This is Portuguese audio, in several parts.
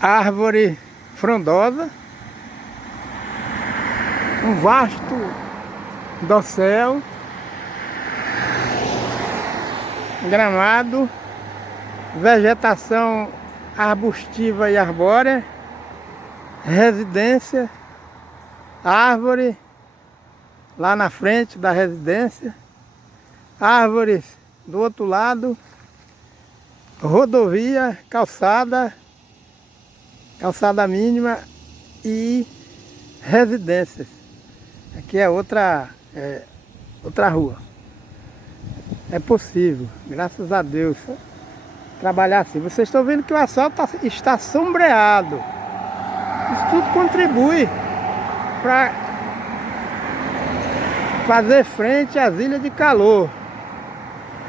árvore frondosa, um vasto dossel, gramado, vegetação arbustiva e arbórea, residência, árvore lá na frente da residência, árvores do outro lado, rodovia, calçada mínima e residências. Aqui é outra rua. É possível, graças a Deus, trabalhar assim. Vocês estão vendo que o asfalto está sombreado. Isso tudo contribui para fazer frente às ilhas de calor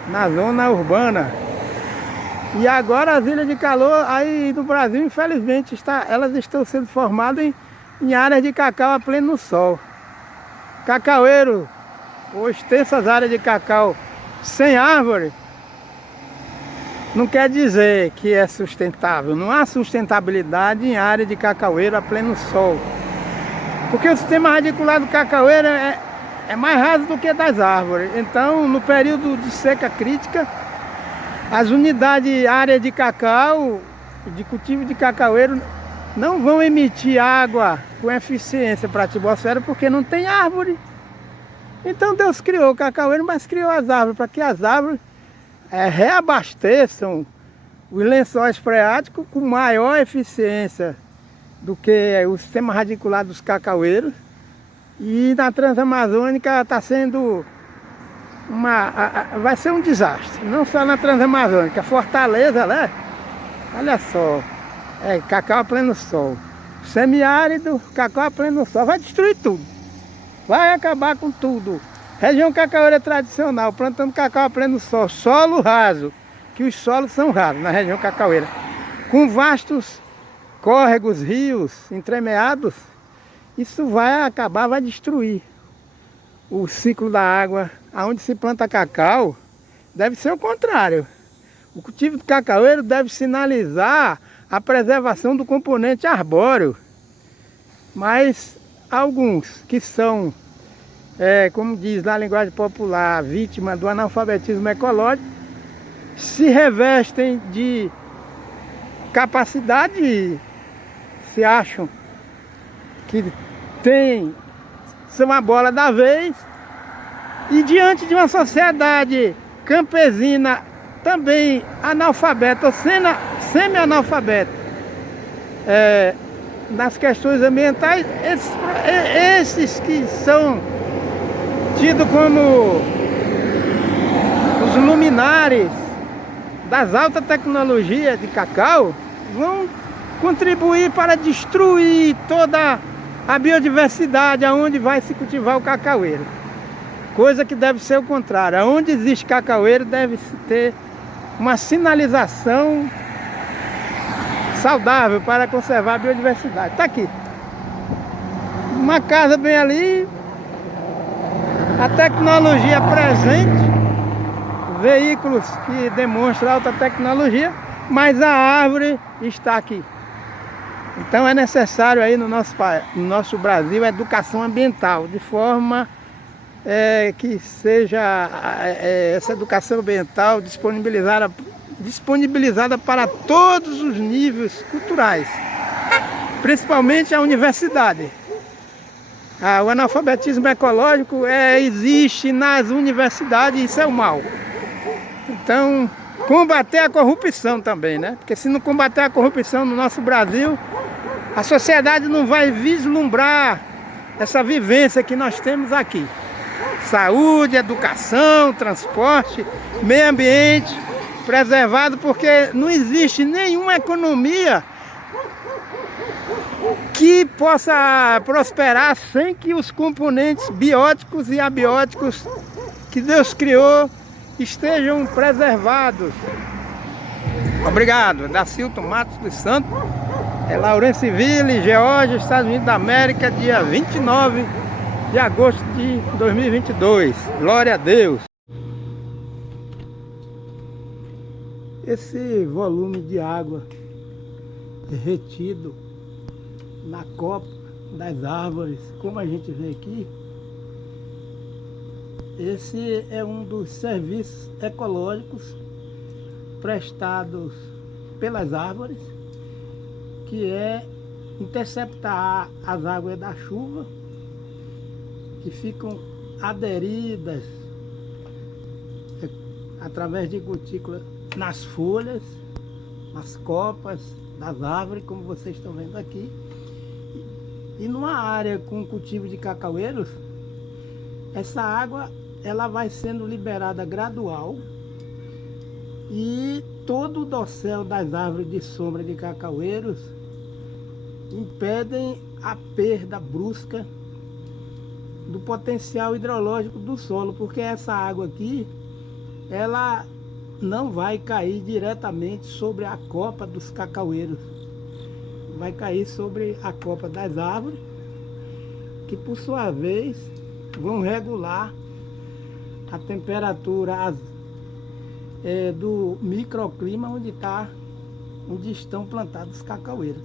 na zona urbana. E agora as ilhas de calor aí no Brasil, infelizmente, elas estão sendo formadas em áreas de cacau a pleno sol. Cacaueiro, ou extensas áreas de cacau sem árvore, não quer dizer que é sustentável. Não há sustentabilidade em área de cacaueiro a pleno sol. Porque o sistema radicular do cacaueiro é mais raso do que das árvores. Então, no período de seca crítica, as unidades áreas de cacau, de cultivo de cacaueiro, não vão emitir água com eficiência para a atmosfera porque não tem árvore. Então Deus criou o cacaueiro, mas criou as árvores para que as árvores reabasteçam os lençóis freáticos com maior eficiência do que o sistema radicular dos cacaueiros. E na Transamazônica está sendo vai ser um desastre, não só na Transamazônica, Fortaleza, né? Olha só, cacau a pleno sol, semiárido, cacau a pleno sol, vai destruir tudo, vai acabar com tudo. Região cacaueira tradicional, plantando cacau a pleno sol, solo raso, que os solos são rasos na região cacaueira, com vastos córregos, rios entremeados. Isso vai acabar, vai destruir o ciclo da água. Aonde se planta cacau, deve ser o contrário. O cultivo do cacaueiro deve sinalizar a preservação do componente arbóreo. Mas alguns que são, como diz na linguagem popular, vítima do analfabetismo ecológico, se revestem de capacidade, se acham que são a bola da vez. E diante de uma sociedade campesina também analfabeta, ou semi-analfabeta, nas questões ambientais, esses que são tidos como os luminares das altas tecnologias de cacau, vão contribuir para destruir toda a biodiversidade aonde vai se cultivar o cacaueiro. Coisa que deve ser o contrário. Onde existe cacaueiro deve-se ter uma sinalização saudável para conservar a biodiversidade. Está aqui. Uma casa bem ali, a tecnologia presente, veículos que demonstram alta tecnologia, mas a árvore está aqui. Então é necessário aí no nosso Brasil a educação ambiental, de forma que seja essa educação ambiental disponibilizada para todos os níveis culturais, principalmente a universidade. O analfabetismo ecológico existe nas universidades e isso é o mal. Então, combater a corrupção também, né? Porque se não combater a corrupção no nosso Brasil, a sociedade não vai vislumbrar essa vivência que nós temos aqui. Saúde, educação, transporte, meio ambiente preservado, porque não existe nenhuma economia que possa prosperar sem que os componentes bióticos e abióticos que Deus criou estejam preservados. Obrigado. Dacilton Matos dos Santos, Lawrenceville, Geórgia, Estados Unidos da América, dia 29 de agosto de 2022. Glória a Deus. Esse volume de água retido na copa das árvores, como a gente vê aqui. Esse é um dos serviços ecológicos prestados pelas árvores, que é interceptar as águas da chuva que ficam aderidas através de gotículas nas folhas, nas copas das árvores, como vocês estão vendo aqui. E numa área com cultivo de cacaueiros, essa água ela vai sendo liberada gradual, e todo o dossel das árvores de sombra de cacaueiros impedem a perda brusca do potencial hidrológico do solo, porque essa água aqui, ela não vai cair diretamente sobre a copa dos cacaueiros, vai cair sobre a copa das árvores, que por sua vez vão regular a temperatura do microclima onde estão plantados os cacaueiros.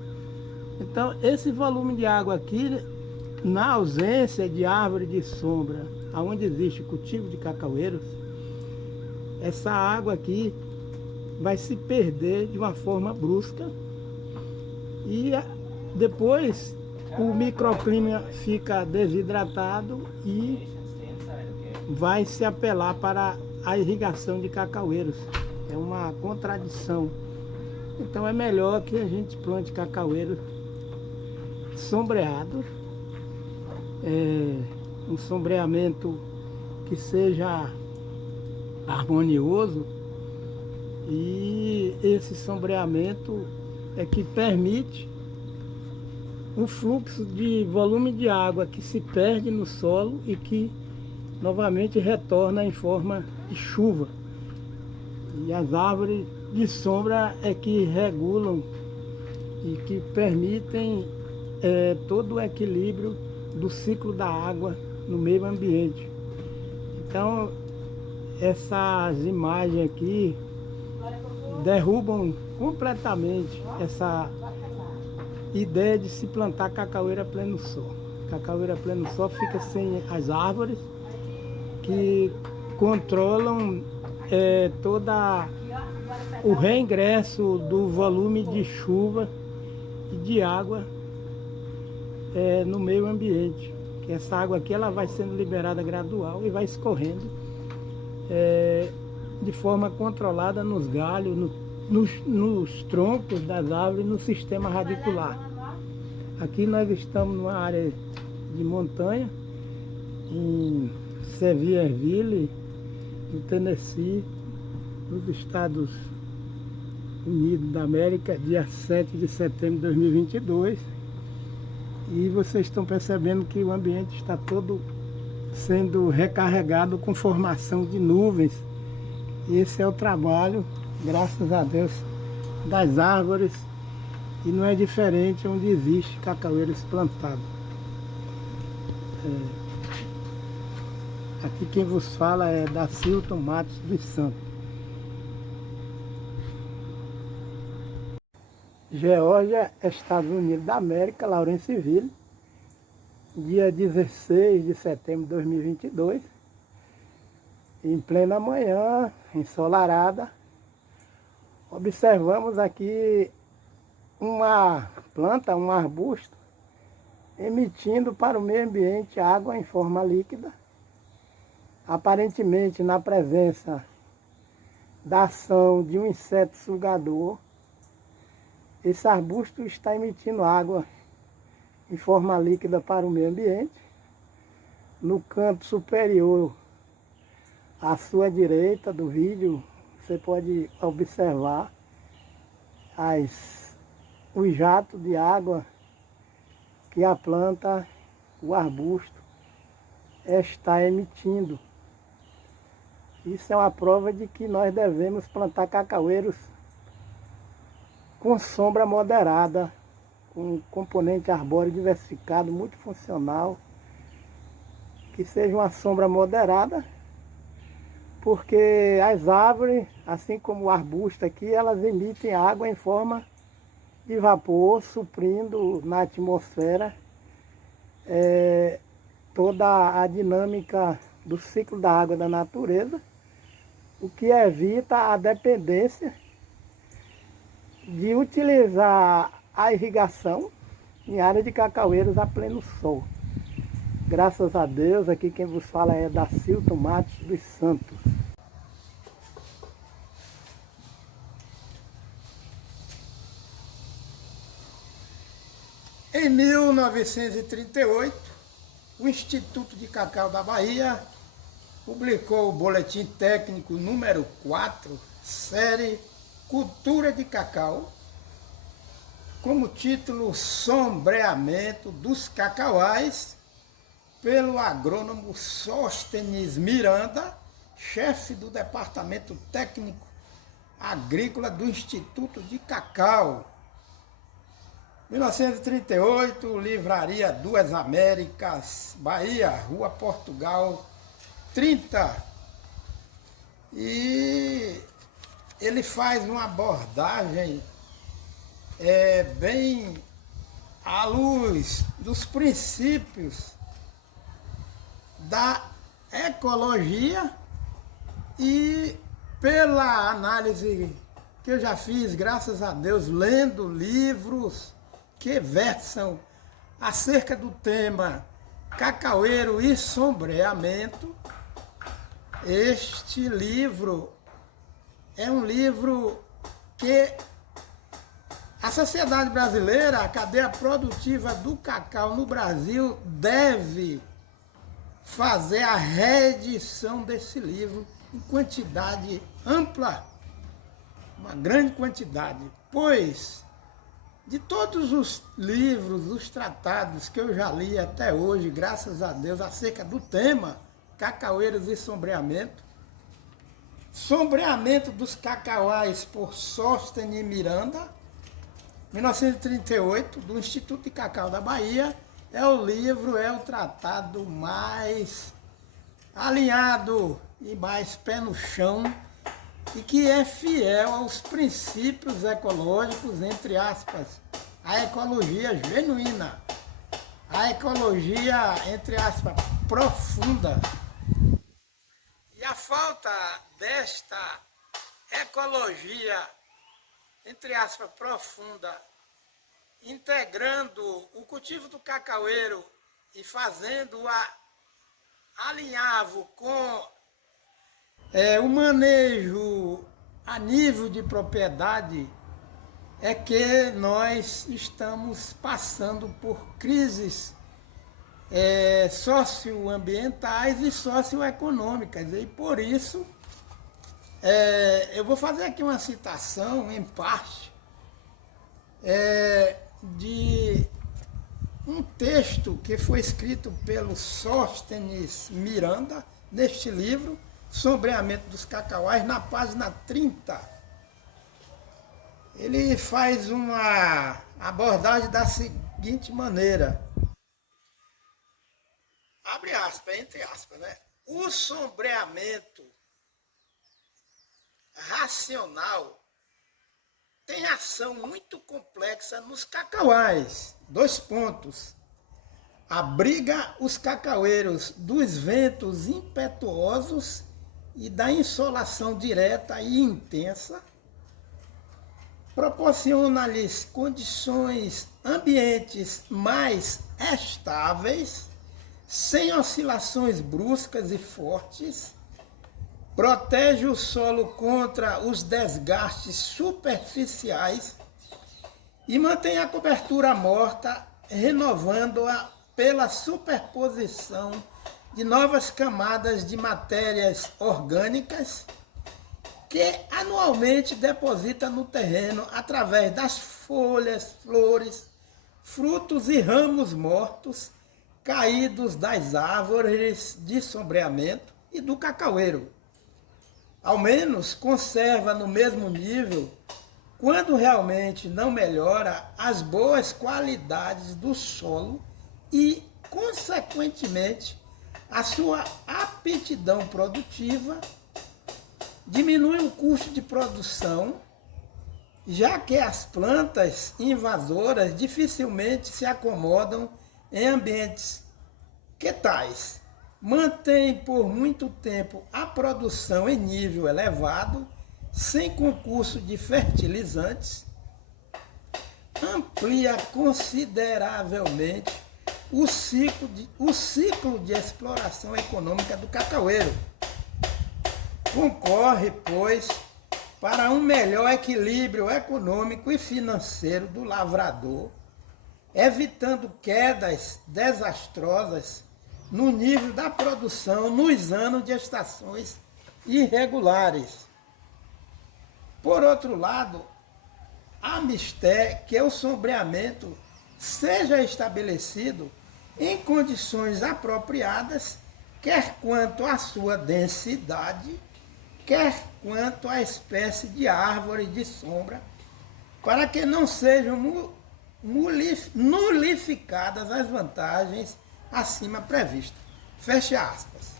Então esse volume de água aqui, na ausência de árvore de sombra, onde existe cultivo de cacaueiros, essa água aqui vai se perder de uma forma brusca, e depois o microclima fica desidratado e vai se apelar para a irrigação de cacaueiros. É uma contradição. Então é melhor que a gente plante cacaueiros sombreados, um sombreamento que seja harmonioso, e esse sombreamento é que permite um fluxo de volume de água que se perde no solo e que novamente retorna em forma de chuva. E as árvores de sombra é que regulam e que permitem todo o equilíbrio do ciclo da água no meio ambiente. Então essas imagens aqui derrubam completamente essa ideia de se plantar cacaueira a pleno sol. Cacaueira a pleno sol fica sem as árvores que controlam todo o reingresso do volume de chuva e de água no meio ambiente. Que essa água aqui ela vai sendo liberada gradual e vai escorrendo de forma controlada nos galhos, nos troncos das árvores, no sistema radicular. Aqui nós estamos numa área de montanha, em Sevierville, no Tennessee, nos Estados Unidos da América, dia 7 de setembro de 2022. E vocês estão percebendo que o ambiente está todo sendo recarregado com formação de nuvens. E esse é o trabalho, graças a Deus, das árvores, e não é diferente onde existe cacaueiros plantados. Aqui quem vos fala é Dacilton Matos dos Santos. Geórgia, Estados Unidos da América, Lawrenceville, dia 16 de setembro de 2022, em plena manhã, ensolarada, observamos aqui uma planta, um arbusto, emitindo para o meio ambiente água em forma líquida, aparentemente na presença da ação de um inseto sugador. Esse arbusto está emitindo água em forma líquida para o meio ambiente. No canto superior, à sua direita do vídeo, você pode observar os jatos de água que a planta, o arbusto, está emitindo. Isso é uma prova de que nós devemos plantar cacaueiros com sombra moderada, com componente arbóreo diversificado, multifuncional, que seja uma sombra moderada, porque as árvores, assim como o arbusto aqui, elas emitem água em forma de vapor, suprindo na atmosfera toda a dinâmica do ciclo da água da natureza, o que evita a dependência de utilizar a irrigação em área de cacaueiros a pleno sol. Graças a Deus, aqui quem vos fala é Dacilton Matos dos Santos. Em 1938, o Instituto de Cacau da Bahia publicou o Boletim Técnico número 4, série Cultura de Cacau, como título Sombreamento dos Cacauais, pelo agrônomo Sóstenes Miranda, chefe do Departamento Técnico Agrícola do Instituto de Cacau. 1938, Livraria Duas Américas, Bahia, Rua Portugal, 30. E ele faz uma abordagem bem à luz dos princípios da ecologia e pela análise que eu já fiz, graças a Deus, lendo livros que versam acerca do tema cacaueiro e sombreamento. Este livro é um livro que a sociedade brasileira, a cadeia produtiva do cacau no Brasil, deve fazer a reedição desse livro em quantidade ampla, uma grande quantidade, pois de todos os livros, os tratados que eu já li até hoje, graças a Deus, acerca do tema cacaueiros e sombreamento, Sombreamento dos Cacauais por Sóstenes Miranda, 1938, do Instituto de Cacau da Bahia, é o tratado mais alinhado e mais pé no chão e que é fiel aos princípios ecológicos, entre aspas, a ecologia genuína, a ecologia, entre aspas, profunda. E a falta desta ecologia, entre aspas, profunda, integrando o cultivo do cacaueiro e fazendo-a alinhavo com o manejo a nível de propriedade, é que nós estamos passando por crises socioambientais e socioeconômicas. E por isso, eu vou fazer aqui uma citação, em parte, de um texto que foi escrito pelo Sóstenes Miranda, neste livro, Sombreamento dos Cacauais, na página 30. Ele faz uma abordagem da seguinte maneira, abre aspas, entre aspas, né? O sombreamento racional tem ação muito complexa nos cacauais. 2 pontos. Abriga os cacaueiros dos ventos impetuosos e da insolação direta e intensa, proporciona-lhes condições ambientes mais estáveis, sem oscilações bruscas e fortes, protege o solo contra os desgastes superficiais e mantém a cobertura morta, renovando-a pela superposição de novas camadas de matérias orgânicas que anualmente deposita no terreno através das folhas, flores, frutos e ramos mortos caídos das árvores de sombreamento e do cacaueiro. Ao menos conserva no mesmo nível, quando realmente não melhora, as boas qualidades do solo e, consequentemente, a sua aptidão produtiva, diminui o custo de produção já que as plantas invasoras dificilmente se acomodam em ambientes que tais mantêm por muito tempo a produção em nível elevado, sem concurso de fertilizantes, amplia consideravelmente o ciclo de exploração econômica do cacaueiro. Concorre, pois, para um melhor equilíbrio econômico e financeiro do lavrador, evitando quedas desastrosas no nível da produção nos anos de estações irregulares. Por outro lado, há mister que o sombreamento seja estabelecido em condições apropriadas, quer quanto à sua densidade, quer quanto à espécie de árvore de sombra, para que não sejam nulificadas as vantagens acima previstas. Fecha aspas.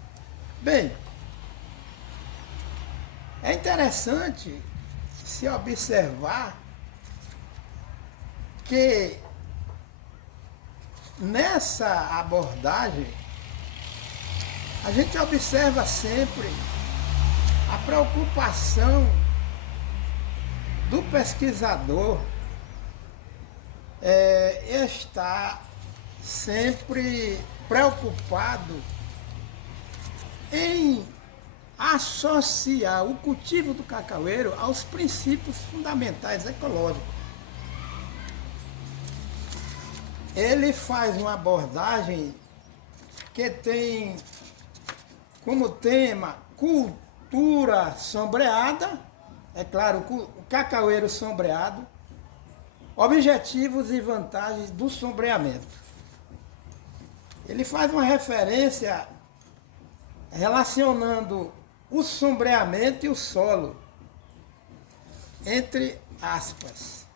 Bem, é interessante se observar que nessa abordagem a gente observa sempre a preocupação do pesquisador está sempre preocupado em associar o cultivo do cacaueiro aos princípios fundamentais ecológicos. Ele faz uma abordagem que tem como tema cultura sombreada, é claro, o cacaueiro sombreado, objetivos e vantagens do sombreamento. Ele faz uma referência relacionando o sombreamento e o solo, entre aspas.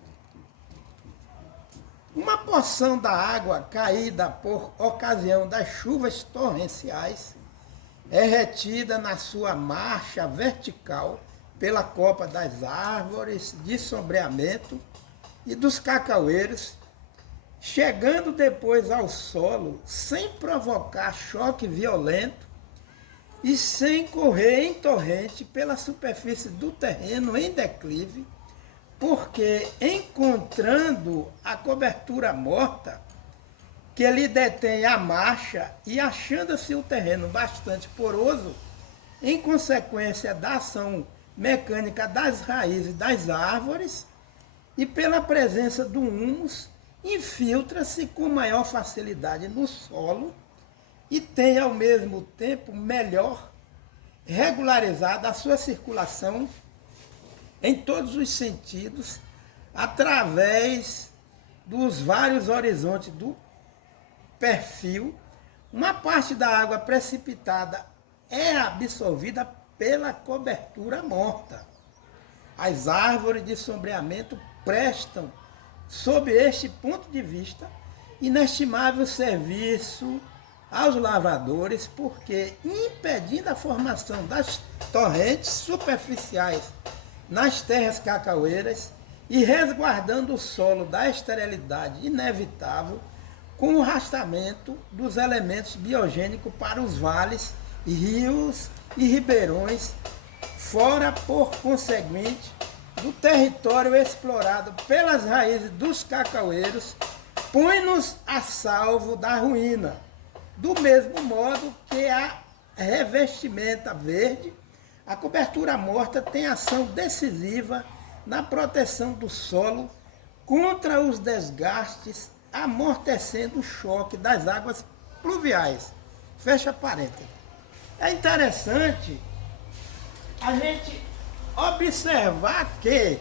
Uma porção da água caída por ocasião das chuvas torrenciais é retida na sua marcha vertical pela copa das árvores de sombreamento e dos cacaueiros, chegando depois ao solo sem provocar choque violento e sem correr em torrente pela superfície do terreno em declive, porque encontrando a cobertura morta que lhe detém a marcha e achando-se o terreno bastante poroso, em consequência da ação mecânica das raízes das árvores e pela presença do húmus, infiltra-se com maior facilidade no solo e tem ao mesmo tempo melhor regularizada a sua circulação em todos os sentidos, através dos vários horizontes do perfil. Uma parte da água precipitada é absorvida pela cobertura morta. As árvores de sombreamento prestam, sob este ponto de vista, inestimável serviço aos lavradores, porque, impedindo a formação das torrentes superficiais nas terras cacaueiras e resguardando o solo da esterilidade inevitável, com o rastreamento dos elementos biogênicos para os vales, rios e ribeirões, fora, por conseguinte, do território explorado pelas raízes dos cacaueiros, põe-nos a salvo da ruína, do mesmo modo que a revestimenta verde, a cobertura morta tem ação decisiva na proteção do solo contra os desgastes, amortecendo o choque das águas pluviais. Fecha parênteses. É interessante a gente observar que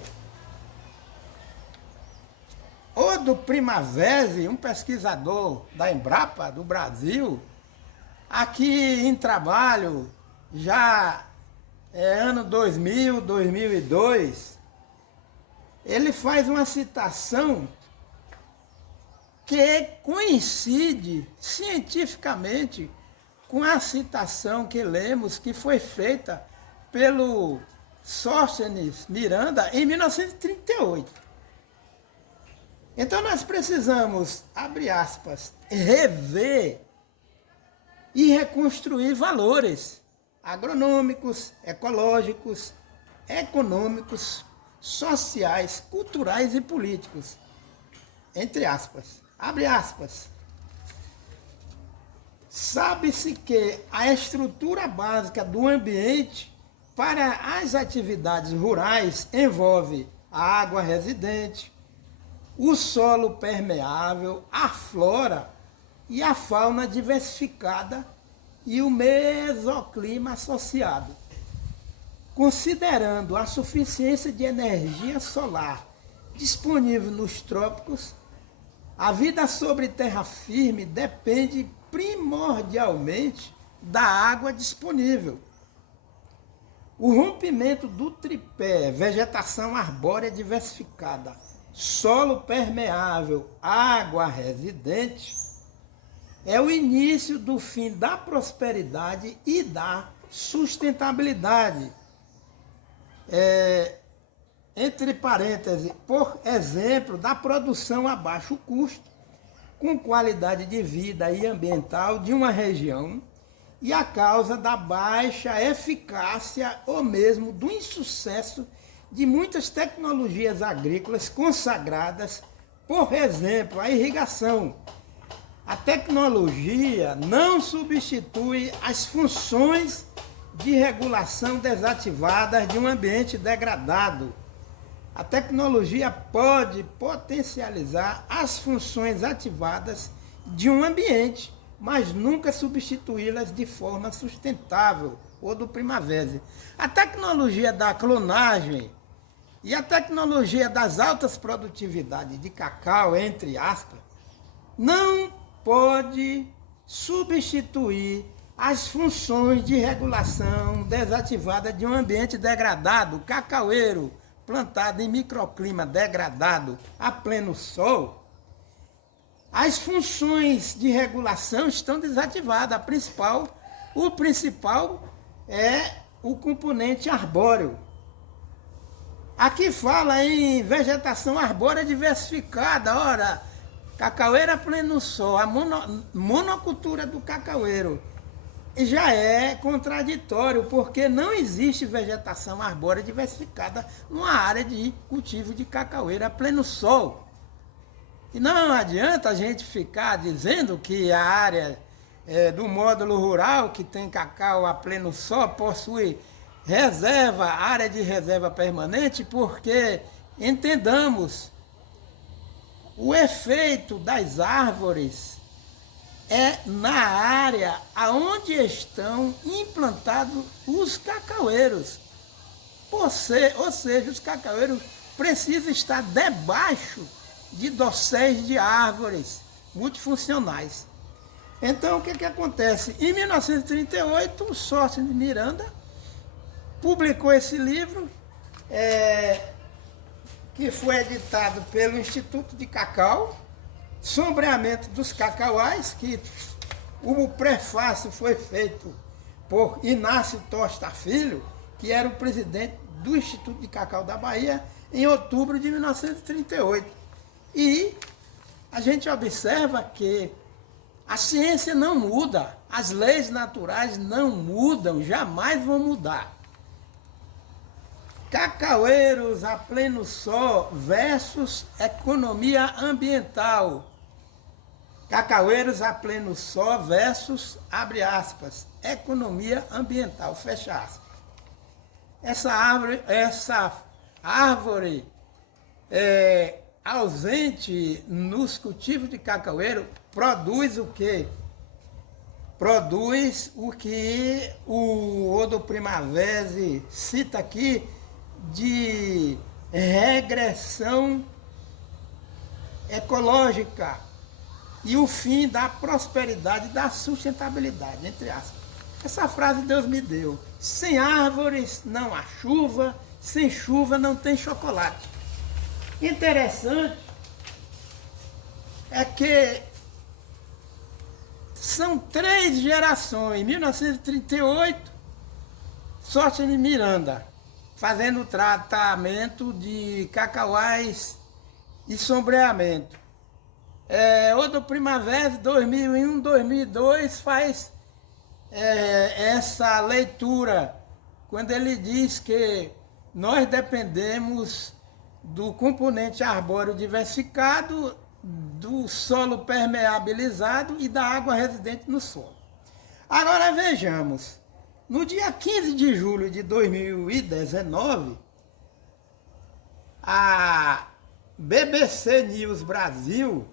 Odo Primavesi, um pesquisador da Embrapa do Brasil, aqui em trabalho já ano 2000, 2002, ele faz uma citação que coincide cientificamente com a citação que lemos, que foi feita pelo Sóstenes Miranda em 1938. Então nós precisamos, abre aspas, rever e reconstruir valores agronômicos, ecológicos, econômicos, sociais, culturais e políticos, entre aspas, abre aspas. Sabe-se que a estrutura básica do ambiente para as atividades rurais envolve a água residente, o solo permeável, a flora e a fauna diversificada e o mesoclima associado. Considerando a suficiência de energia solar disponível nos trópicos, a vida sobre terra firme depende primordialmente da água disponível. O rompimento do tripé, vegetação arbórea diversificada, solo permeável, água residente, é o início do fim da prosperidade e da sustentabilidade. Entre parênteses, por exemplo, da produção a baixo custo, com qualidade de vida e ambiental de uma região, e a causa da baixa eficácia ou mesmo do insucesso de muitas tecnologias agrícolas consagradas, por exemplo, a irrigação. A tecnologia não substitui as funções de regulação desativadas de um ambiente degradado. A tecnologia pode potencializar as funções ativadas de um ambiente, mas nunca substituí-las de forma sustentável ou do primavera. A tecnologia da clonagem e a tecnologia das altas produtividades de cacau, entre aspas, não pode substituir as funções de regulação desativada de um ambiente degradado, cacaueiro, plantado em microclima degradado a pleno sol. As funções de regulação estão desativadas. O principal é o componente arbóreo. Aqui fala em vegetação arbórea diversificada. Ora, cacaueira a pleno sol, a monocultura do cacaueiro já é contraditório, porque não existe vegetação arbórea diversificada numa área de cultivo de cacaueira a pleno sol. E não adianta a gente ficar dizendo que a área do módulo rural que tem cacau a pleno sol possui área de reserva permanente, porque entendamos, o efeito das árvores é na área aonde estão implantados os cacaueiros. Ou seja, os cacaueiros precisam estar debaixo de dosséis de árvores multifuncionais. Então, o que acontece? Em 1938, o Sóstenes Miranda publicou esse livro, que foi editado pelo Instituto de Cacau, Sombreamento dos Cacauais, que o prefácio foi feito por Inácio Tosta Filho, que era o presidente do Instituto de Cacau da Bahia, em outubro de 1938. E a gente observa que a ciência não muda, as leis naturais não mudam, jamais vão mudar. Cacaueiros a pleno sol versus economia ambiental. Cacaueiros a pleno sol versus, abre aspas, economia ambiental, fecha aspas. Essa árvore ausente nos cultivos de cacaueiro produz o quê? Produz o que o Odo Primavera cita aqui de regressão ecológica e o fim da prosperidade e da sustentabilidade, entre aspas. Essa frase Deus me deu. Sem árvores não há chuva, sem chuva não tem chocolate. Interessante é que são 3 gerações. Em 1938, Sóstenes Miranda fazendo tratamento de cacauais e sombreamento. Outro Primavera 2001, 2002 faz essa leitura, quando ele diz que nós dependemos do componente arbóreo diversificado, do solo permeabilizado e da água residente no solo. Agora vejamos, no dia 15 de julho de 2019, a BBC News Brasil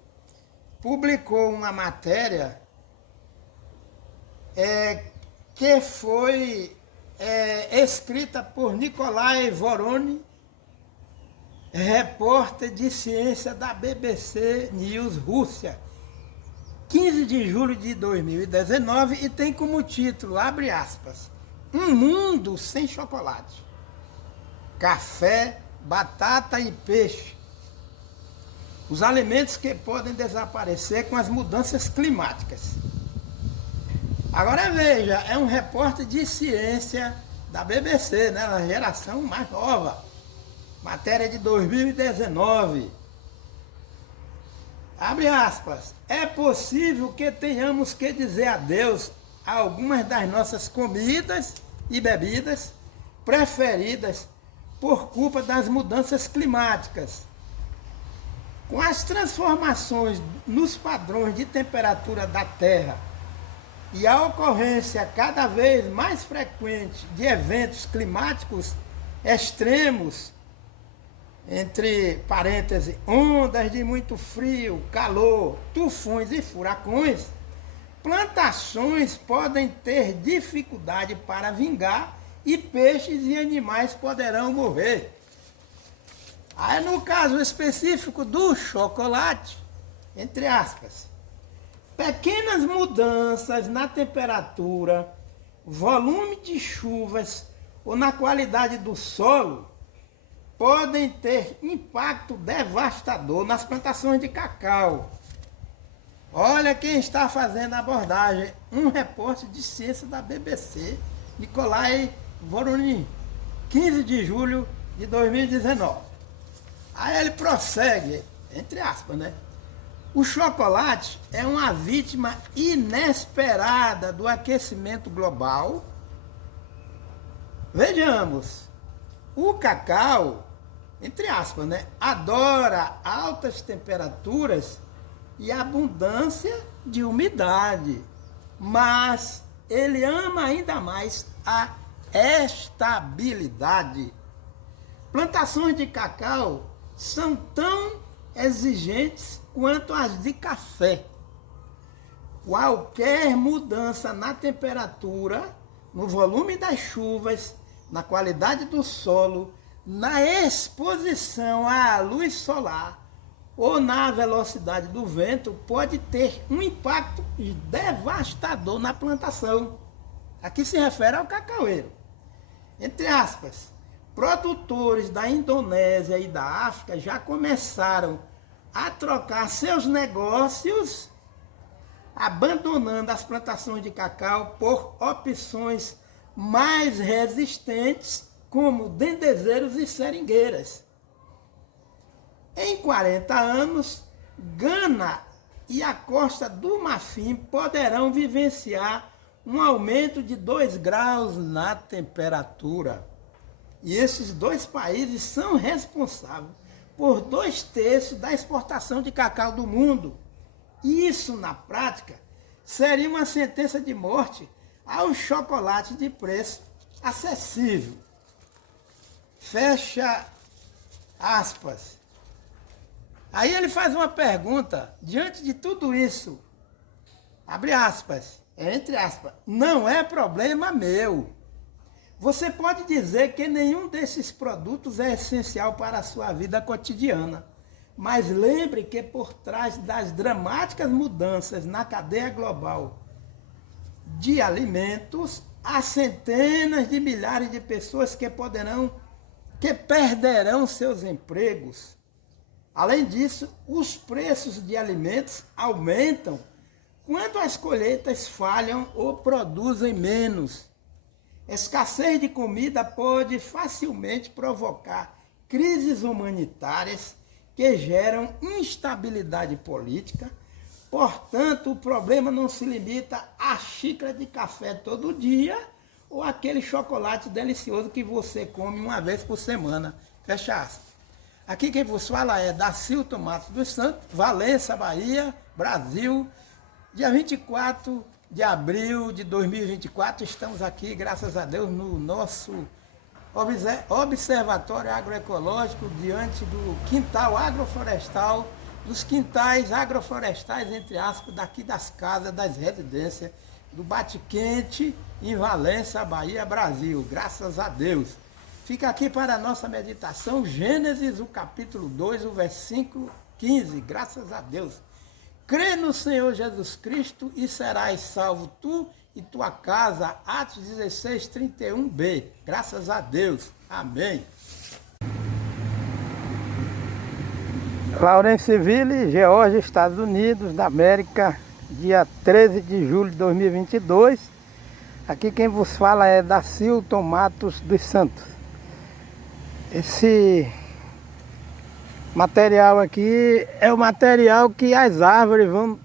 publicou uma matéria que foi escrita por Nikolai Voronin, repórter de ciência da BBC News Rússia, 15 de julho de 2019, e tem como título, abre aspas, "Um mundo sem chocolate, café, batata e peixe. Os alimentos que podem desaparecer com as mudanças climáticas." Agora veja, é um repórter de ciência da BBC, né, da geração mais nova. Matéria de 2019. Abre aspas. "É possível que tenhamos que dizer adeus a algumas das nossas comidas e bebidas preferidas por culpa das mudanças climáticas. Com as transformações nos padrões de temperatura da Terra e a ocorrência cada vez mais frequente de eventos climáticos extremos, entre parênteses, ondas de muito frio, calor, tufões e furacões, plantações podem ter dificuldade para vingar e peixes e animais poderão morrer." Aí no caso específico do chocolate, entre aspas, "pequenas mudanças na temperatura, volume de chuvas ou na qualidade do solo podem ter impacto devastador nas plantações de cacau." Olha quem está fazendo a abordagem, um repórter de ciência da BBC, Nikolai Voronin, 15 de julho de 2019. Aí ele prossegue, entre aspas, né? "O chocolate é uma vítima inesperada do aquecimento global." Vejamos, o cacau, entre aspas, né, adora altas temperaturas e abundância de umidade, mas ele ama ainda mais a estabilidade. Plantações de cacau são tão exigentes quanto as de café. Qualquer mudança na temperatura, no volume das chuvas, na qualidade do solo, na exposição à luz solar ou na velocidade do vento pode ter um impacto devastador na plantação. Aqui se refere ao cacaueiro. Entre aspas, produtores da Indonésia e da África já começaram a trocar seus negócios, abandonando as plantações de cacau por opções mais resistentes, como dendezeiros e seringueiras. Em 40 anos, Gana e a Costa do Marfim poderão vivenciar um aumento de 2 graus na temperatura. E esses dois países são responsáveis por 2/3 da exportação de cacau do mundo. Isso, na prática, seria uma sentença de morte ao chocolate de preço acessível. Fecha aspas. Aí ele faz uma pergunta, diante de tudo isso, abre aspas, entre aspas, "não é problema meu. Você pode dizer que nenhum desses produtos é essencial para a sua vida cotidiana, mas lembre que por trás das dramáticas mudanças na cadeia global de alimentos, há centenas de milhares de pessoas que perderão seus empregos. Além disso, os preços de alimentos aumentam quando as colheitas falham ou produzem menos. Escassez de comida pode facilmente provocar crises humanitárias que geram instabilidade política. Portanto, o problema não se limita à xícara de café todo dia ou aquele chocolate delicioso que você come uma vez por semana. Fecha aspas. Aqui quem vos fala é Dacilton Matos dos Santos, Valença, Bahia, Brasil. Dia 24 de abril de 2024, estamos aqui, graças a Deus, no nosso Observatório Agroecológico, diante do quintal agroflorestal, dos quintais agroflorestais, entre aspas, daqui das casas, das residências, do Bate-Quente, em Valença, Bahia, Brasil, graças a Deus. Fica aqui para a nossa meditação, Gênesis, o capítulo 2, o versículo 15, graças a Deus. Crê no Senhor Jesus Cristo e serás salvo tu e tua casa. Atos 16, 31b. Graças a Deus. Amém. Lawrenceville, Geórgia, Estados Unidos da América, dia 13 de julho de 2022. Aqui quem vos fala é Dacilton Matos dos Santos. Esse material aqui é o material que as árvores vão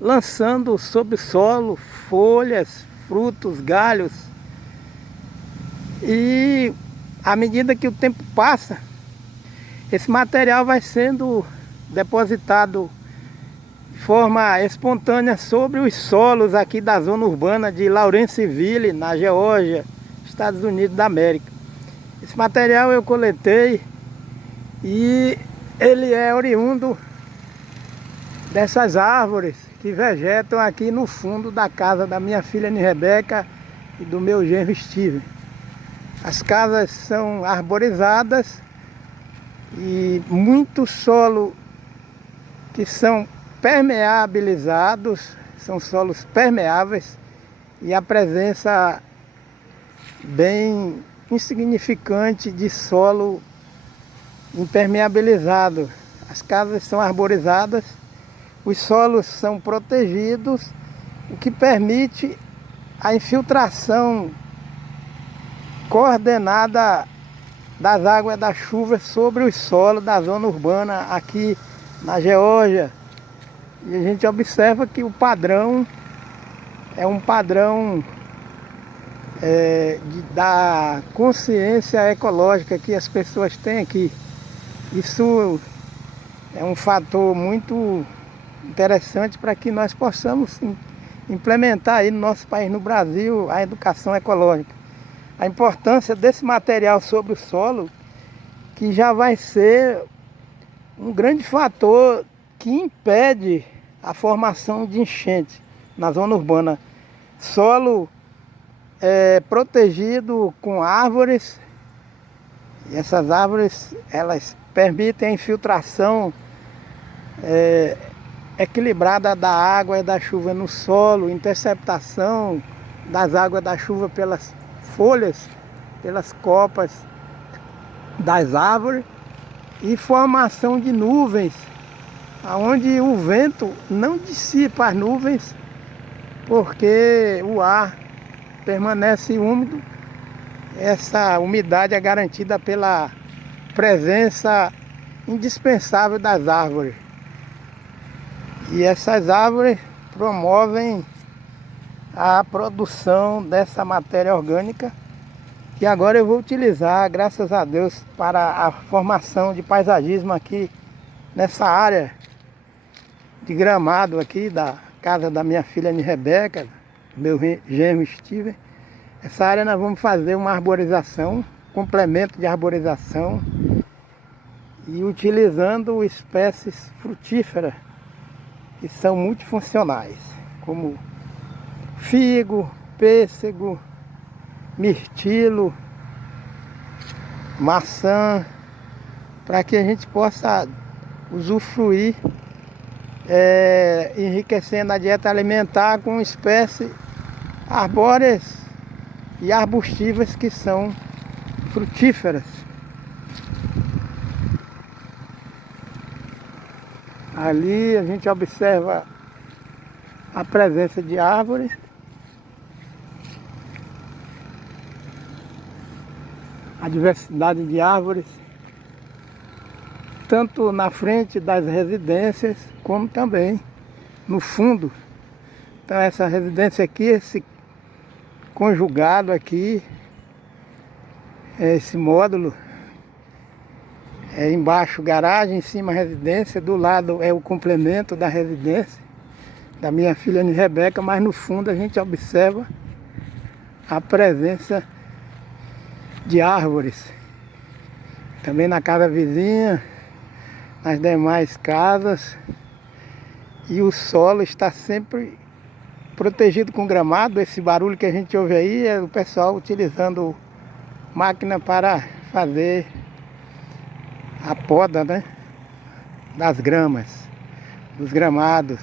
lançando sobre o solo, folhas, frutos, galhos. E à medida que o tempo passa, esse material vai sendo depositado de forma espontânea sobre os solos aqui da zona urbana de Lawrenceville, na Geórgia, Estados Unidos da América. Esse material eu coletei e ele é oriundo dessas árvores que vegetam aqui no fundo da casa da minha filha Rebeca e do meu genro Steven. As casas são arborizadas e muito solo que são permeabilizados, são solos permeáveis, e a presença bem insignificante de solo impermeabilizado. As casas são arborizadas, os solos são protegidos, o que permite a infiltração coordenada das águas da chuva sobre os solos da zona urbana aqui na Geórgia. E a gente observa que o padrão é um padrão da consciência ecológica que as pessoas têm aqui. Isso é um fator muito interessante para que nós possamos implementar aí no nosso país, no Brasil, a educação ecológica. A importância desse material sobre o solo, que já vai ser um grande fator que impede a formação de enchente na zona urbana. Solo protegido com árvores, e essas árvores elas permitem a infiltração equilibrada da água e da chuva no solo, interceptação das águas da chuva pelas folhas, pelas copas das árvores, e formação de nuvens, onde o vento não dissipa as nuvens, porque o ar permanece úmido. Essa umidade é garantida pela presença indispensável das árvores. E essas árvores promovem a produção dessa matéria orgânica, que agora eu vou utilizar, graças a Deus, para a formação de paisagismo aqui nessa área de gramado aqui da casa da minha filha Rebeca, meu genro Steven. Essa área nós vamos fazer uma arborização, complemento de arborização, e utilizando espécies frutíferas que são multifuncionais, como figo, pêssego, mirtilo, maçã, para que a gente possa usufruir, enriquecendo a dieta alimentar com espécies arbóreas e arbustivas que são frutíferas. Ali a gente observa a presença de árvores. a diversidade de árvores, tanto na frente das residências, como também no fundo. Então essa residência aqui, esse conjugado aqui, esse módulo, embaixo garagem, em cima residência, do lado é o complemento da residência da minha filha Ana Rebeca, mas no fundo a gente observa a presença de árvores. Também na casa vizinha, nas demais casas, e o solo está sempre protegido com gramado. Esse barulho que a gente ouve aí é o pessoal utilizando máquina para fazer a poda, né, das gramas, dos gramados.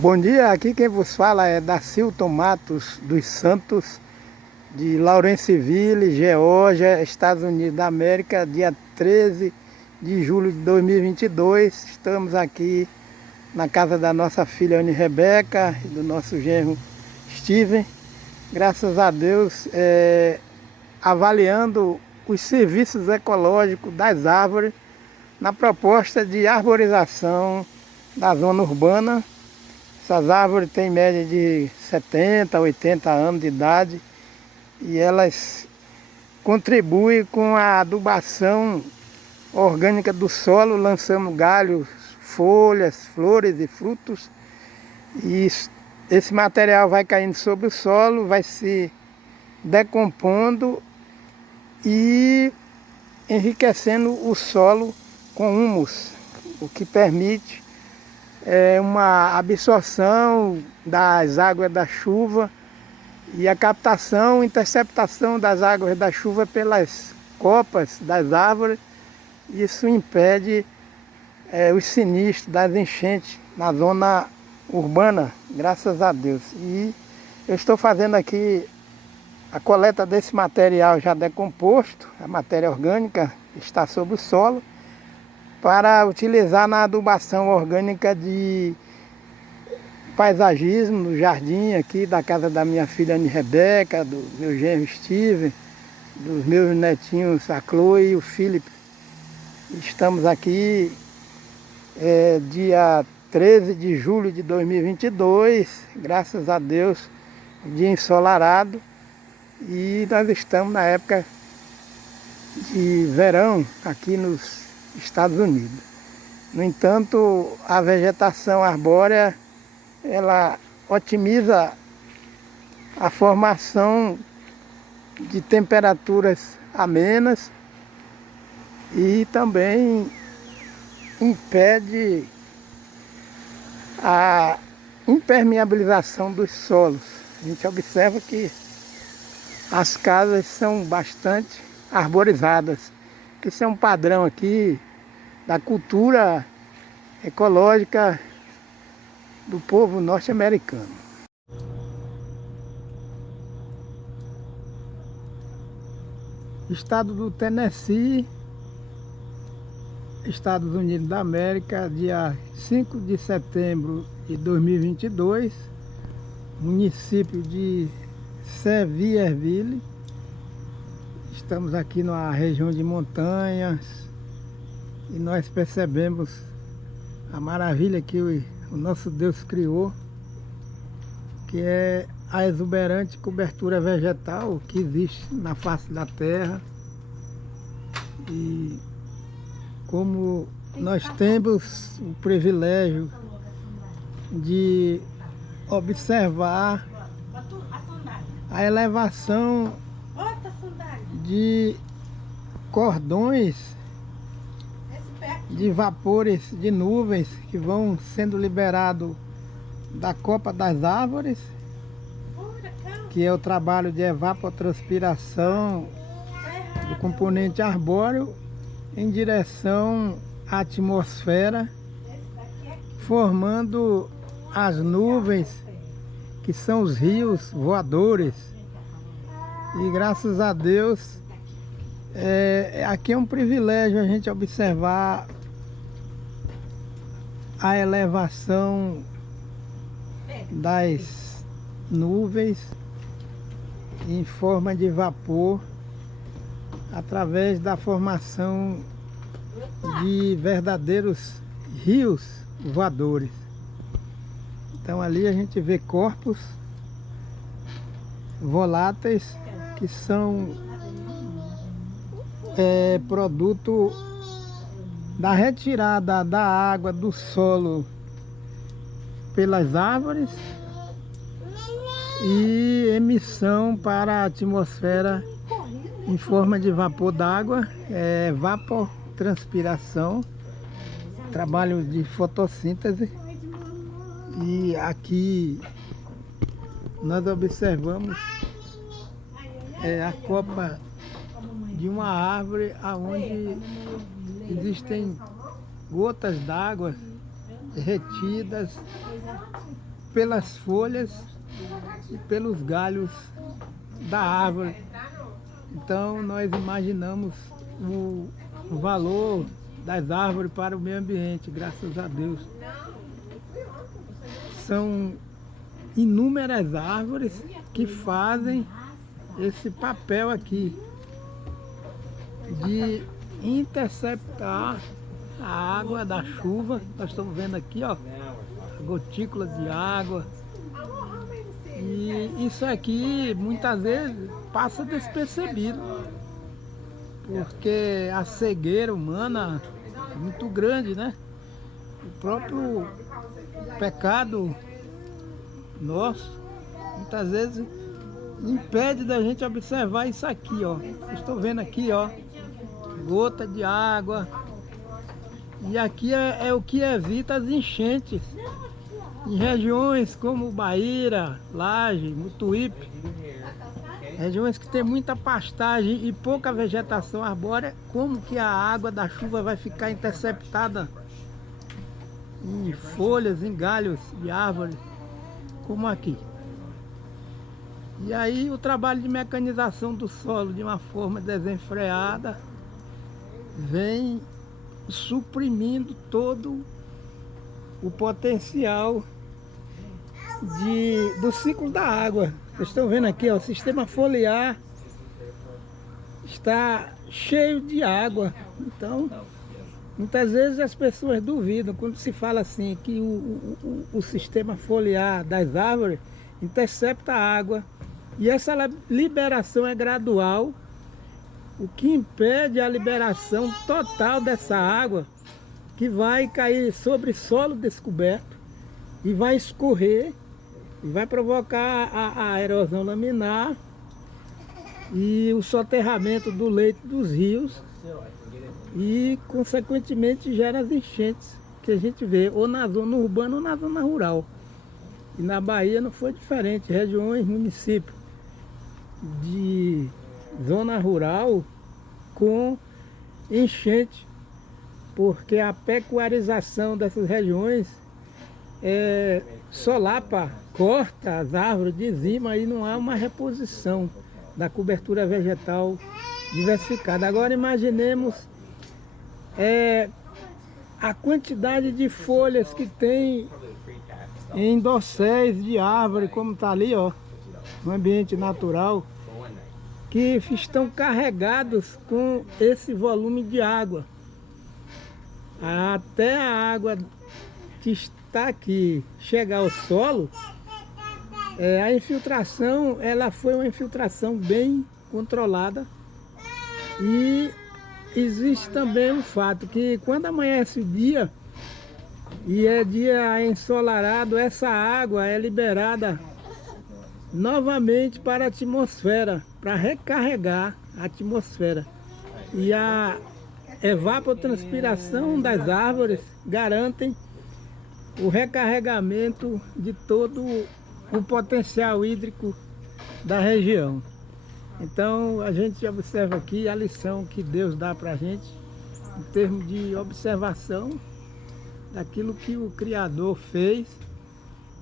Bom dia, aqui quem vos fala é Dacilton Matos dos Santos, de Lawrenceville, Geórgia, Estados Unidos da América, dia 13 de julho de 2022. Estamos aqui na casa da nossa filha Ana Rebeca e do nosso genro Steven. Graças a Deus, avaliando os serviços ecológicos das árvores na proposta de arborização da zona urbana. Essas árvores têm média de 70, 80 anos de idade e elas contribuem com a adubação orgânica do solo, lançando galhos, folhas, flores e frutos. E esse material vai caindo sobre o solo, vai se decompondo e enriquecendo o solo com humus, o que permite uma absorção das águas da chuva e a captação, interceptação das águas da chuva pelas copas das árvores. Isso impede os sinistros das enchentes na zona urbana, graças a Deus. E eu estou fazendo aqui a coleta desse material já decomposto, a matéria orgânica está sobre o solo, para utilizar na adubação orgânica de paisagismo no jardim aqui da casa da minha filha Ana Rebeca, do meu genro Steven, dos meus netinhos a Chloe e o Philip. Estamos aqui dia 13 de julho de 2022, graças a Deus, dia ensolarado, e nós estamos na época de verão aqui nos Estados Unidos. No entanto, a vegetação arbórea, ela otimiza a formação de temperaturas amenas e também impede a impermeabilização dos solos. A gente observa que as casas são bastante arborizadas. Esse é um padrão aqui da cultura ecológica do povo norte-americano. Estado do Tennessee, Estados Unidos da América, dia 5 de setembro de 2022, município de Sevierville. Estamos aqui numa região de montanhas e nós percebemos a maravilha que o nosso Deus criou, que é a exuberante cobertura vegetal que existe na face da terra. E como nós temos o privilégio de observar a elevação de cordões de vapores, de nuvens que vão sendo liberados da copa das árvores, que é o trabalho de evapotranspiração do componente arbóreo em direção à atmosfera, formando as nuvens que são os rios voadores. E graças a Deus, aqui é um privilégio a gente observar a elevação das nuvens em forma de vapor através da formação de verdadeiros rios voadores. Então ali a gente vê corpos voláteis que são produto da retirada da água do solo pelas árvores e emissão para a atmosfera em forma de vapor d'água, evapotranspiração, trabalho de fotossíntese. E aqui nós observamos a copa de uma árvore onde existem gotas d'água retidas pelas folhas e pelos galhos da árvore. Então nós imaginamos o valor das árvores para o meio ambiente, graças a Deus. São inúmeras árvores que fazem esse papel aqui de interceptar a água da chuva. Nós estamos vendo aqui, ó, gotículas de água. E isso aqui muitas vezes passa despercebido, porque a cegueira humana é muito grande, né? O próprio pecado nosso muitas vezes impede da gente observar isso aqui, ó. Estou vendo aqui, ó, gota de água. E aqui é o que evita as enchentes em regiões como Baíra, Laje, Mutuípe, regiões que tem muita pastagem e pouca vegetação arbórea. Como que a água da chuva vai ficar interceptada em folhas, em galhos de árvores, como aqui? E aí o trabalho de mecanização do solo de uma forma desenfreada vem suprimindo todo o potencial do ciclo da água. Vocês estão vendo aqui, ó, o sistema foliar está cheio de água. Então, muitas vezes as pessoas duvidam quando se fala assim que o sistema foliar das árvores intercepta a água. E essa liberação é gradual, o que impede a liberação total dessa água, que vai cair sobre solo descoberto e vai escorrer e vai provocar a erosão laminar e o soterramento do leito dos rios e, consequentemente, gera as enchentes que a gente vê ou na zona urbana ou na zona rural. E na Bahia não foi diferente, regiões, municípios de zona rural com enchente, porque a pecuarização dessas regiões solapa, corta as árvores, dizima, e não há uma reposição da cobertura vegetal diversificada. Agora imaginemos a quantidade de folhas que tem em dosséis de árvore, como está ali, ó, no ambiente natural, que estão carregados com esse volume de água. Até a água que está aqui chegar ao solo, a infiltração, ela foi uma infiltração bem controlada. E existe também um fato que quando amanhece o dia e é dia ensolarado, essa água é liberada novamente para a atmosfera, para recarregar a atmosfera. E a evapotranspiração das árvores garantem o recarregamento de todo o potencial hídrico da região. Então a gente observa aqui a lição que Deus dá para a gente em termos de observação daquilo que o Criador fez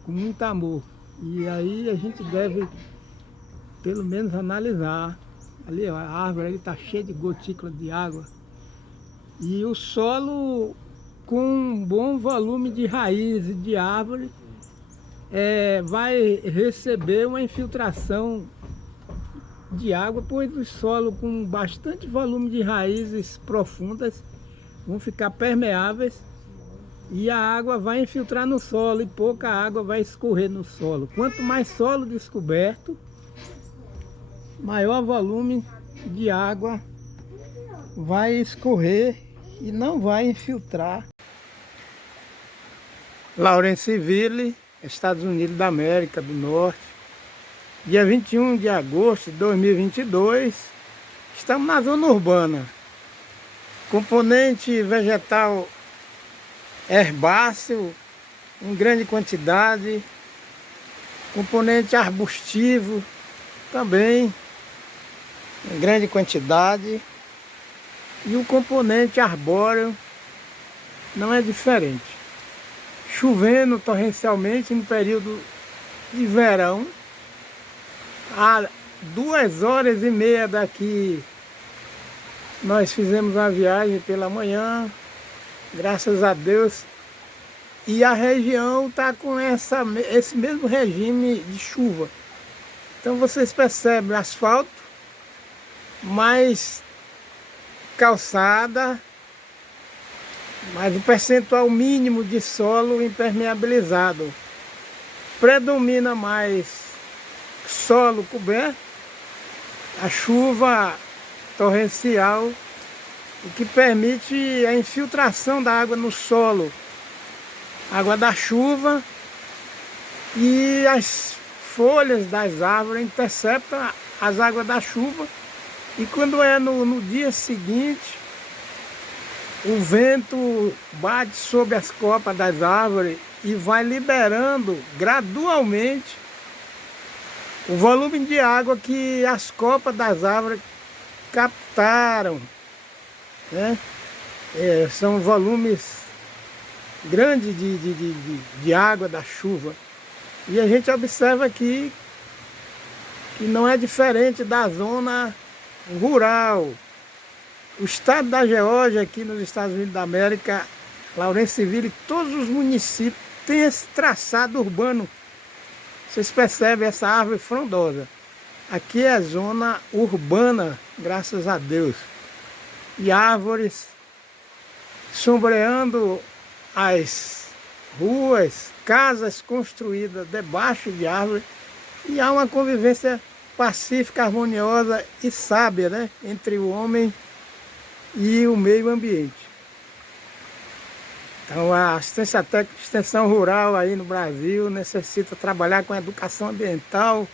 com muito amor. E aí a gente deve pelo menos analisar. Ali, ó, a árvore está cheia de gotículas de água. E o solo com um bom volume de raízes de árvore vai receber uma infiltração de água, pois o solo com bastante volume de raízes profundas vão ficar permeáveis e a água vai infiltrar no solo e pouca água vai escorrer no solo. Quanto mais solo descoberto, maior volume de água vai escorrer e não vai infiltrar. Lawrenceville, Estados Unidos da América do Norte, dia 21 de agosto de 2022, estamos na zona urbana. Componente vegetal herbáceo em grande quantidade, componente arbustivo também em grande quantidade, e o componente arbóreo não é diferente. Chovendo torrencialmente no período de verão, a 2h30 daqui nós fizemos uma viagem pela manhã, graças a Deus, e a região está com esse mesmo regime de chuva. Então vocês percebem asfalto, mais calçada, mas o percentual mínimo de solo impermeabilizado. Predomina mais solo coberto, a chuva torrencial, o que permite a infiltração da água no solo, água da chuva, e as folhas das árvores interceptam as águas da chuva, e quando é no dia seguinte, o vento bate sobre as copas das árvores e vai liberando gradualmente o volume de água que as copas das árvores captaram, né? São volumes grandes de água da chuva. E a gente observa aqui que não é diferente da zona rural. O estado da Geórgia, aqui nos Estados Unidos da América, Lawrenceville, todos os municípios têm esse traçado urbano. Vocês percebem essa árvore frondosa. Aqui é zona urbana, graças a Deus. E árvores sombreando as ruas, casas construídas debaixo de árvores. E há uma convivência pacífica, harmoniosa e sábia, né, entre o homem e o meio ambiente. Então a assistência técnica de extensão rural aí no Brasil necessita trabalhar com a educação ambiental,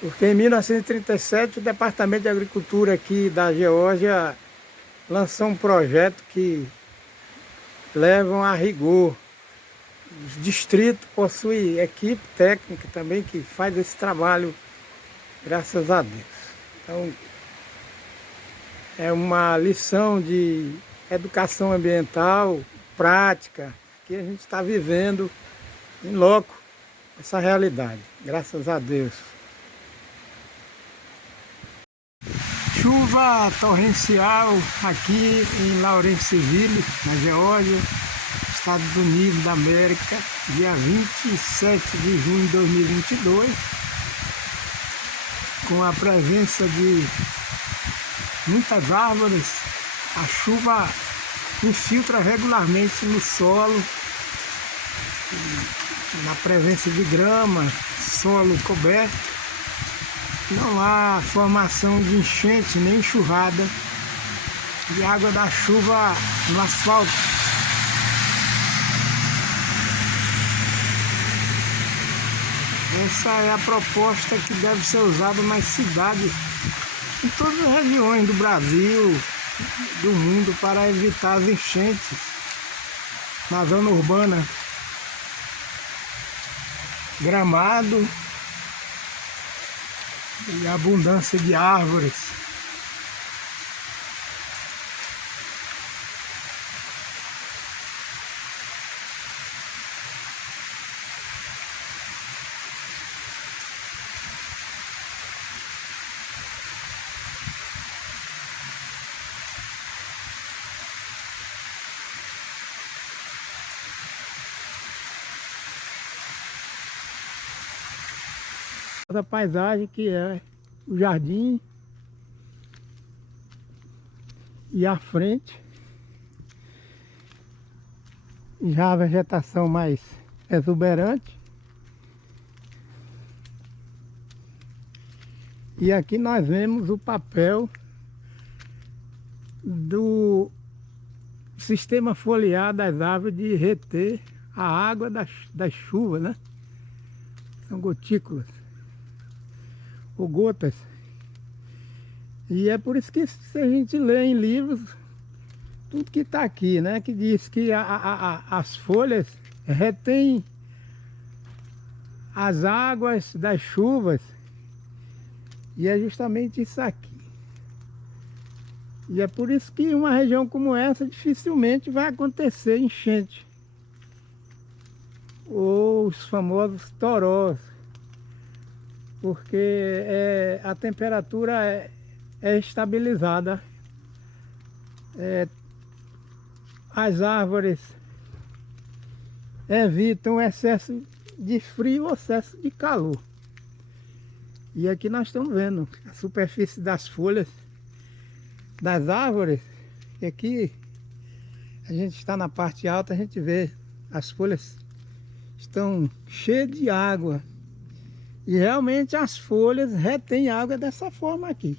porque em 1937 o Departamento de Agricultura aqui da Geórgia lançou um projeto que levam a rigor. Os distritos possuem equipe técnica também que faz esse trabalho, graças a Deus. Então, é uma lição de educação ambiental, prática, que a gente está vivendo em loco essa realidade, graças a Deus. Chuva torrencial aqui em Lawrenceville, na Geórgia, Estados Unidos da América, dia 27 de junho de 2022, com a presença de muitas árvores. A chuva infiltra regularmente no solo, na presença de grama, solo coberto. Não há formação de enchente nem enxurrada de água da chuva no asfalto. Essa é a proposta que deve ser usada nas cidades, em todas as regiões do Brasil, do mundo, para evitar as enchentes na zona urbana. Gramado e abundância de árvores. A paisagem que é o jardim e à frente já a vegetação mais exuberante. E aqui nós vemos o papel do sistema foliar das árvores de reter a água das chuvas, né? São gotículas ou gotas. E é por isso que se a gente lê em livros tudo que está aqui, né? Que diz que as folhas retêm as águas das chuvas. E é justamente isso aqui. E é por isso que uma região como essa dificilmente vai acontecer enchente. Ou os famosos torós. Porque a temperatura é estabilizada. As árvores evitam excesso de frio ou excesso de calor. E aqui nós estamos vendo a superfície das folhas das árvores. E aqui a gente está na parte alta, a gente vê as folhas estão cheias de água. E realmente as folhas retêm água dessa forma aqui,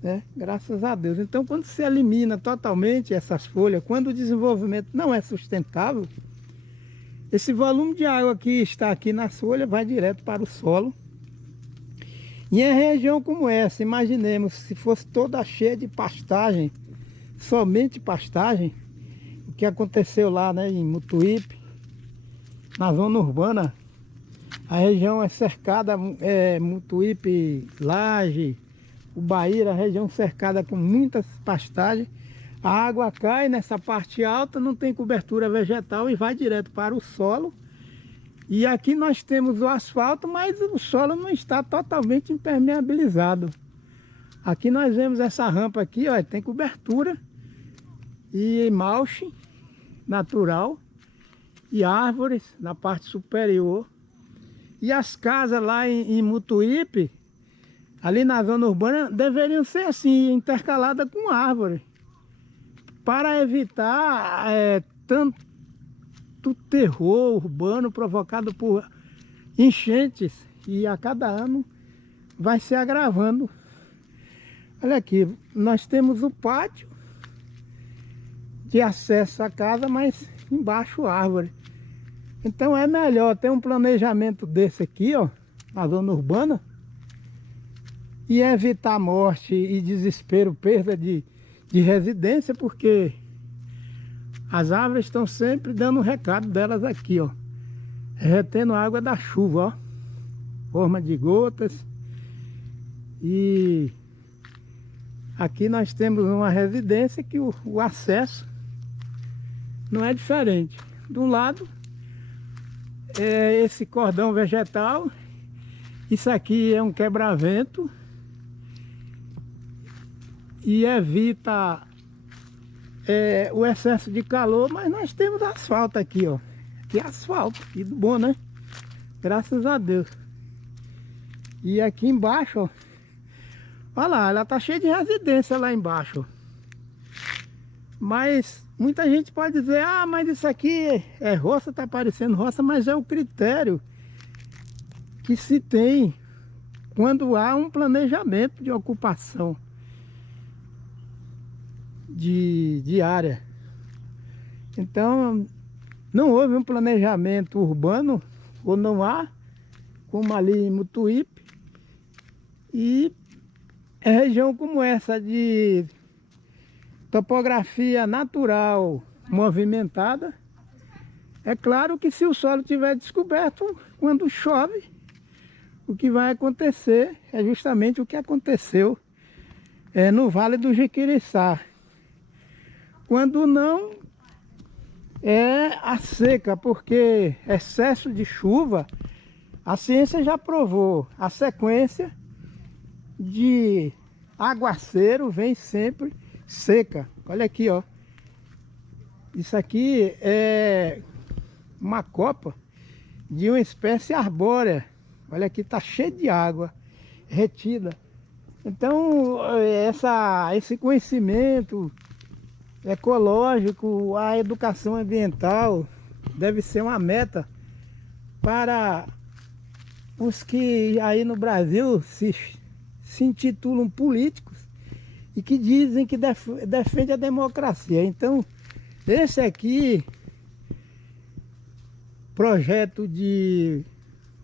né? Graças a Deus. Então quando se elimina totalmente essas folhas, quando o desenvolvimento não é sustentável, esse volume de água que está aqui nas folhas vai direto para o solo. E em região como essa, imaginemos se fosse toda cheia de pastagem, somente pastagem, o que aconteceu lá, né, em Mutuípe, na zona urbana. A região é cercada, Mutuípe, Laje, Ubaíra, a região cercada com muitas pastagens. A água cai nessa parte alta, não tem cobertura vegetal e vai direto para o solo. E aqui nós temos o asfalto, mas o solo não está totalmente impermeabilizado. Aqui nós vemos essa rampa aqui, ó, tem cobertura e mulch natural e árvores na parte superior. E as casas lá em Mutuípe, ali na zona urbana, deveriam ser assim, intercaladas com árvore, para evitar tanto terror urbano provocado por enchentes, e a cada ano vai se agravando. Olha aqui, nós temos o pátio de acesso à casa, mas embaixo árvore. Então é melhor ter um planejamento desse aqui, ó, na zona urbana, e evitar morte e desespero, perda de residência, porque as árvores estão sempre dando um recado delas aqui, ó, retendo a água da chuva, ó, forma de gotas. E aqui nós temos uma residência que o acesso não é diferente. De um lado é esse cordão vegetal, isso aqui é um quebra-vento e evita o excesso de calor, mas nós temos asfalto aqui, ó. Aqui é asfalto, que bom, né? Graças a Deus. E aqui embaixo, ó, olha lá, ela tá cheia de residência lá embaixo. Mas muita gente pode dizer, ah, mas isso aqui é roça, tá parecendo roça, mas é o critério que se tem quando há um planejamento de ocupação de área. Então não houve um planejamento urbano, ou não há, como ali em Mutuípe, e região como essa de topografia natural movimentada, é claro que se o solo estiver descoberto, quando chove, o que vai acontecer é justamente o que aconteceu no Vale do Jequiriçá. Quando não, é a seca, porque excesso de chuva, a ciência já provou, a sequência de aguaceiro vem sempre seca. Olha aqui, ó. Isso aqui é uma copa de uma espécie arbórea. Olha aqui, tá cheio de água. retida. Então, esse conhecimento ecológico, a educação ambiental deve ser uma meta para os que aí no Brasil se intitulam políticos e que dizem que defende a democracia. Então, esse aqui, projeto de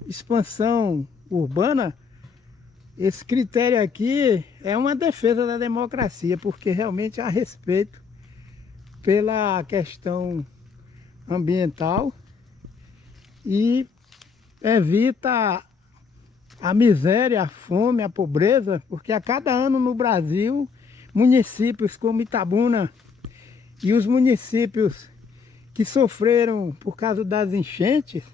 expansão urbana, esse critério aqui é uma defesa da democracia, porque realmente há respeito pela questão ambiental e evita a miséria, a fome, a pobreza, porque a cada ano no Brasil, municípios como Itabuna e os municípios que sofreram por causa das enchentes,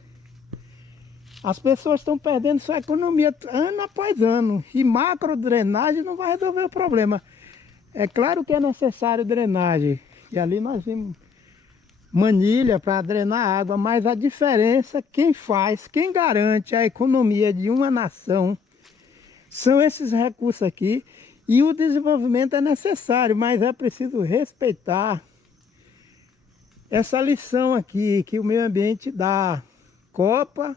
as pessoas estão perdendo sua economia ano após ano. E macro-drenagem não vai resolver o problema. É claro que é necessário drenagem. E ali nós vimos manilha para drenar água. Mas a diferença, quem faz, quem garante a economia de uma nação, são esses recursos aqui. E o desenvolvimento é necessário, mas é preciso respeitar essa lição aqui que o meio ambiente dá. Copa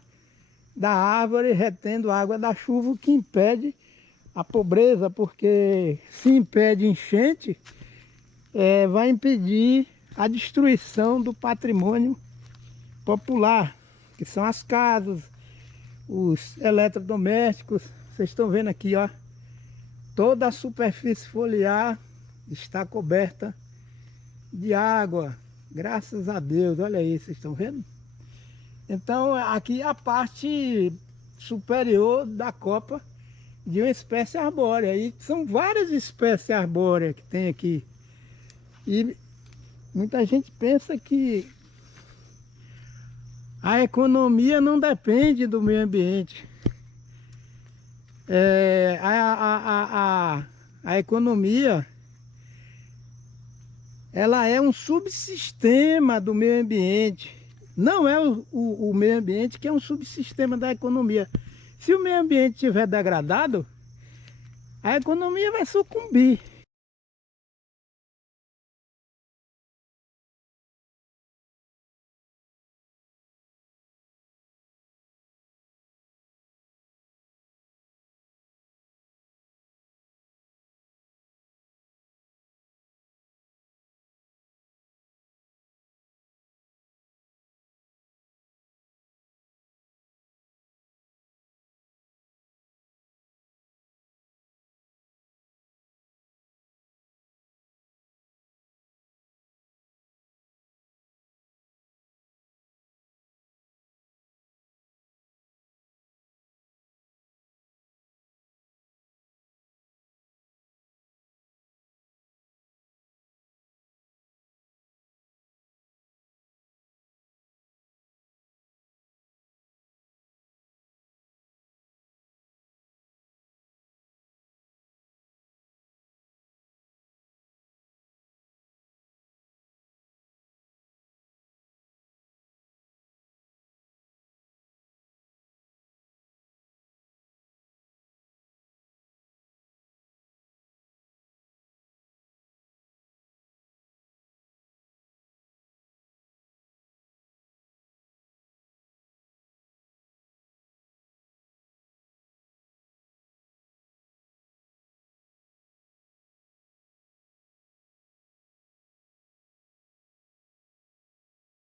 da árvore retendo água da chuva, o que impede a pobreza, porque se impede enchente, vai impedir a destruição do patrimônio popular, que são as casas, os eletrodomésticos. Vocês estão vendo aqui, ó, toda a superfície foliar está coberta de água, graças a Deus. Olha aí, vocês estão vendo? Então aqui é a parte superior da copa de uma espécie arbórea. E são várias espécies arbóreas que tem aqui. E muita gente pensa que a economia não depende do meio ambiente. A economia, ela é um subsistema do meio ambiente. Não é o meio ambiente que é um subsistema da economia. Se o meio ambiente estiver degradado, a economia vai sucumbir.